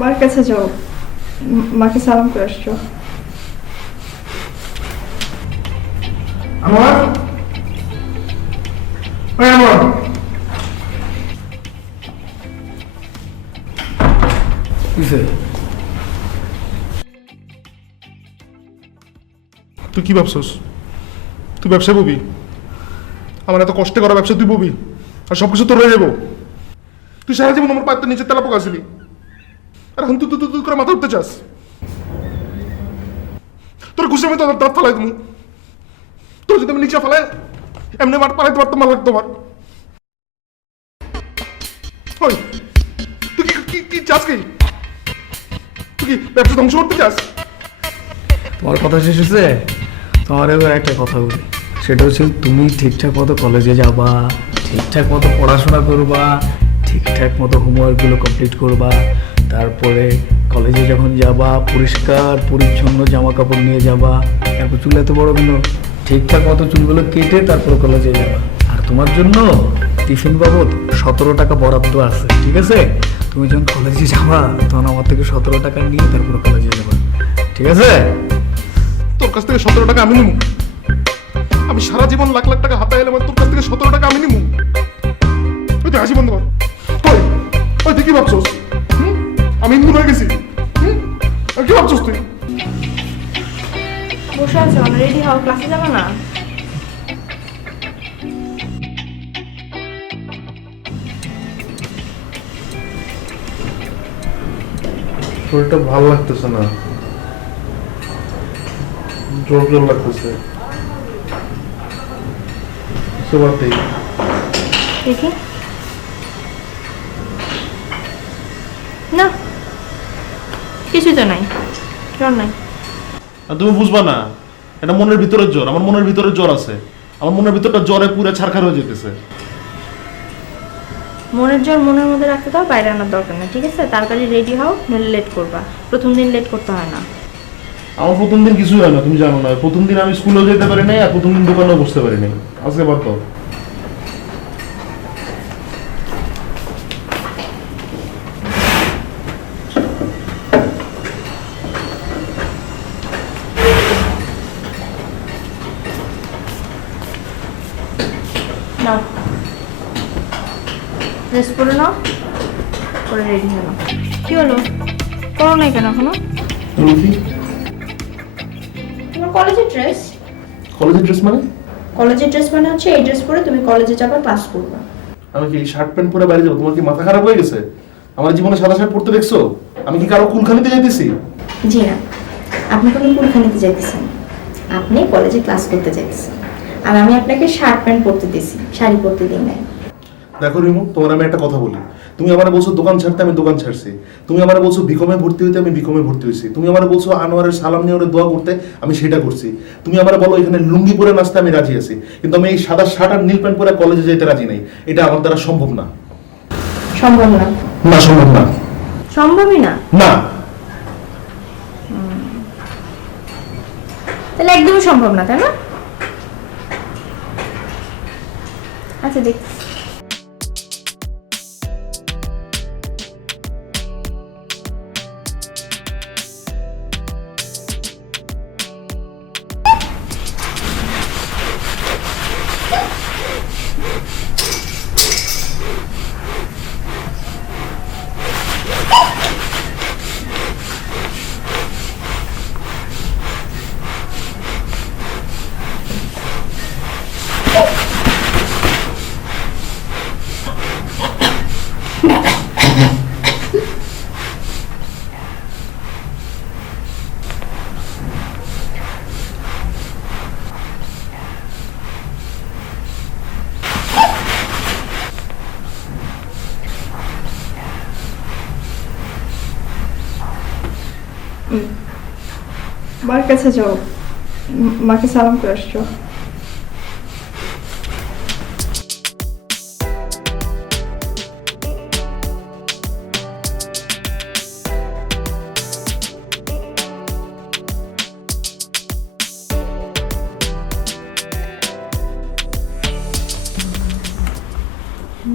মার কাছে যাও। মাকে সালাম করে আসছো। আমার? তুই কি ভাবছস? তুই ব্যবসা ববি? আমার এত কষ্ট করা ব্যবসা তুই ববি? আর সব কিছু তোর হয়ে যাব। তুই সারা জীবন আমার পায়ের নিচে তেলা পোকাছিলি। এখন তুই তুই করে মাথা উঠতে চাস। তোর ঘুষে আমি তোর দাঁত তুমি তোর যদি আমি নিচে এমনি মাঠ পালাইতে পারতাম তুই কি কি চাস কি? তুই কি ব্যবসা ধ্বংস করতে চাস? তোমার কথা শেষ হয়েছে? তোমার এবার একটা কথা বলি। সেটা হচ্ছে তুমি ঠিকঠাক মতো কলেজে যাবা, ঠিকঠাক মতো পড়াশোনা করবা, ঠিকঠাক মতো হোমওয়ার্কগুলো কমপ্লিট করবা তারপরে কলেজে যখন যাবা, পরিষ্কার, পরিচ্ছন্ন জামা কাপড় নিয়ে যাবা, তারপর চুল এত বড় কেন? ঠিকঠাক মতো চুলগুলো কেটে তারপর কলেজে যাবা। আর তোমার জন্য টিফিন বাবদ সতেরো টাকা বরাদ্দ আছে, ঠিক আছে? তুমি যখন কলেজে যাবা, তখন আমার থেকে সতেরো টাকা নিয়ে তারপর কলেজে যাবা, ঠিক আছে? তোর কাছ থেকে সতেরো টাকা আমি নিমু আমি সারা জীবন লাখ লাখ টাকা হাতায় এলাম তোর কাছ থেকে সতেরো টাকা আমি ওই তুই হাসি বন্ধ কর। ওই তুই কি ভাবছস? আমি হিন্দু হয়ে গেছি। আর কি ভাবছস তুই? বসে আছো রেডি হও ক্লাসে যাবে না? শরীরটা ভালো লাগতেছে না। জোর জোর লাগতেছে। সোবাতেই দেখি। না কিছু তো নাই জ্বর নাই। আর তুমি বুঝবা না এটা মনের ভিতরের জ্বর আমার মনের ভিতরে জ্বর আছে। আমার মনের ভিতরটা জ্বরে পুরো ছারখার হয়ে যেতেছে। মনের জ্বর মনের মধ্যে রাখতে দাও বাইরে আনার দরকার নেই ঠিক আছে? তাড়াতাড়ি রেডি হও নইলে লেট করবা। প্রথম দিন লেট করতে হয় না। আমার প্রথম দিন কিছুই হয় না তুমি জানো না। প্রথম দিন আমি স্কুলেও যেতে পারি নাই আর প্রথম দিন দোকানেও বসতে পারি নাই। আজকে বাদ দাও নাও ড্রেস পরে নাও পরে রেডি হয়ে নাও। কি হলো? করো নাই কেন এখনও? তোমার কলেজের ড্রেস কলেজের ড্রেস মানে? কলেজের ড্রেস মানে হচ্ছে এই ড্রেস পরে তুমি কলেজে যাবে ক্লাস করবে। আমি কি শার্ট প্যান্ট পরে বাইরে যাব? তোমার কি মাথা খারাপ হয়ে গেছে? আমার জীবনে সাদা শার্ট পরতে দেখছ? আমি কি কারও কুলখানিতে যাইতেছি? জি না আপনি কোনো কুলখানিতে যাইতেছেন আপনি কলেজে ক্লাস করতে যাইতেছেন। আর আমি আপনাকে শার্ট প্যান্ট পরতে দিছি শাড়ি পরতে দিই নাই। দেখো রিমু তোমার আমি একটা কথা বলি। তুমি আমার বলছো দোকান ছাড়তে আমি দোকান ছাড়ছি। তুমি আমার বলছো বিকমে ভর্তি হইতে আমি বিকমে ভর্তি হয়েছি তুমি আমার বলছো আনোয়ারের সালাম নিয়ে ওরে দোয়া করতে আমি সেটা করছি। তুমি আমার বলো এখানে লুঙ্গি পরে নাচতে আমি রাজি আছি। কিন্তু আমি এই সাদা শার্ট আর নীল প্যান্ট পরে কলেজে যেতে রাজি নাই। এটা আমার দ্বারা সম্ভব না। সম্ভব না? না সম্ভব না। সম্ভবই না? না। তাহলে একদমই সম্ভব না তাই না? আচ্ছা দেখ মার কাছে যাও উম, মাকে সালাম করে আসছো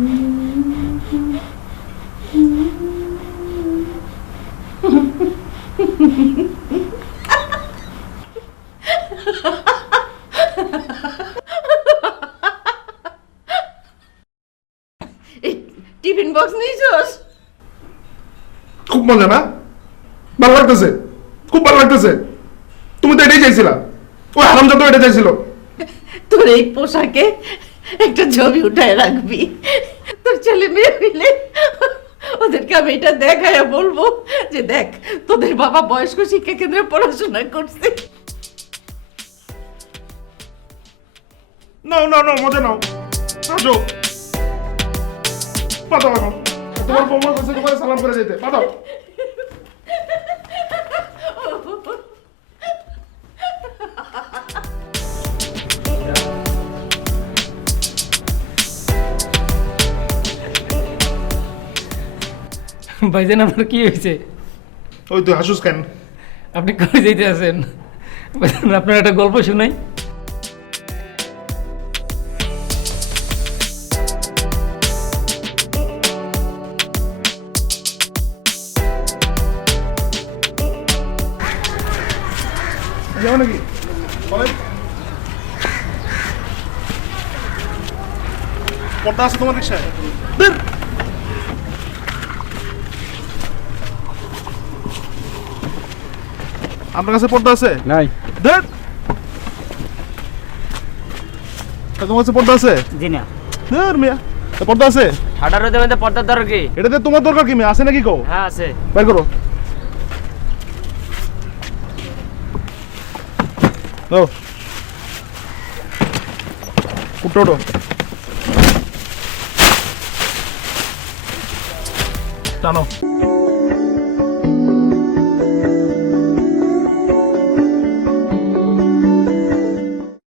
টিফিন বক্স নিয়েছিস? খুব মজা না? ভালো লাগতেছে। খুব ভালো লাগতেছে। তুমি তো এটাই চাইছিলা। ও হারামজাদা এটা চাইছিল। তোর এই পোশাকে একটা ছবি উঠায় রাখবি। তোর ছেলে মেয়ে মিলে ওদেরকে আমি এটা দেখায় বলব যে দেখ, তোদের বাবা বয়স্ক শিক্ষা কেন্দ্রে পড়াশোনা করছে। নাও নাও নাও, মজা নাও। আসো। পাঠাও তোমার বৌমা কাছে তোমার সালাম করে যেতে। পাঠাও। ভাইজান আপনার কি হয়েছে? ওই তুই হাসুস কেন? আপনি কই যেতে আছেন? আপনার একটা গল্প শুনাই। যাও নাকি? পর্দা আছে তোমার রিক্সায় আপনার কাছে পর্দা আছে? নাই। ধর তোমার কাছে পর্দা আছে? জি না। ধর মিয়া। তা পর্দা আছে? ঠাডার রোদের মধ্যে পর্দার দরকার কি? এটাতে তোমার দরকার কি মিয়া? আছে নাকি কও? হ্যাঁ আছে। বের করো। দাও উঠো উঠো। টানো।